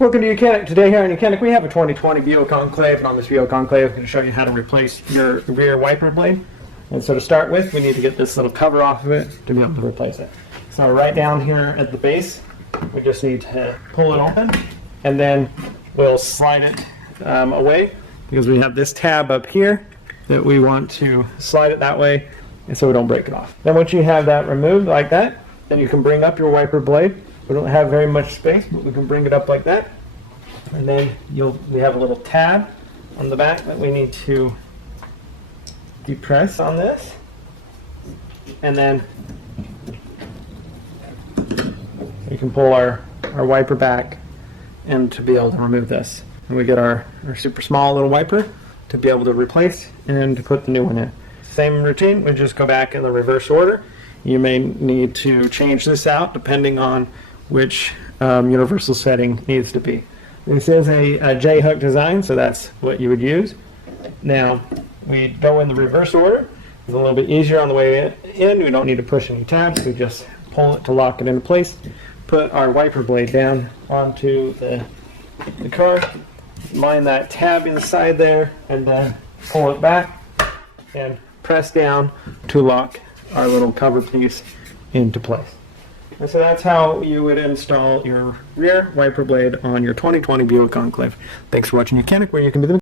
Welcome to YOUCANIC. Today here on YOUCANIC we have a 2020 Buick Enclave, and on this Buick Enclave I'm going to show you how to replace your rear wiper blade. And so to start with, we need to get this little cover off of it to be able to replace it. So right down here at the base, we just need to pull it open, and then we'll slide it away, because we have this tab up here that we want to slide it that way, and so we don't break it off. Then once you have that removed like that, then you can bring up your wiper blade. We don't have very much space, but we can bring it up like that. And then we have a little tab on the back that we need to depress on this. And then we can pull our wiper back and to be able to remove this. And we get our super small little wiper to be able to replace and to put the new one in. Same routine, we just go back in the reverse order. You may need to change this out depending on which universal setting needs to be. This is a J-hook design, so that's what you would use. Now, we go in the reverse order. It's a little bit easier on the way in. We don't need to push any tabs. We just pull it to lock it into place. Put our wiper blade down onto the car. Line that tab inside there, and then pull it back and press down to lock our little cover piece into place. And so that's how you would install your rear wiper blade on your 2020 Buick Enclave. Thanks for watching YOUCANIC, where you can be the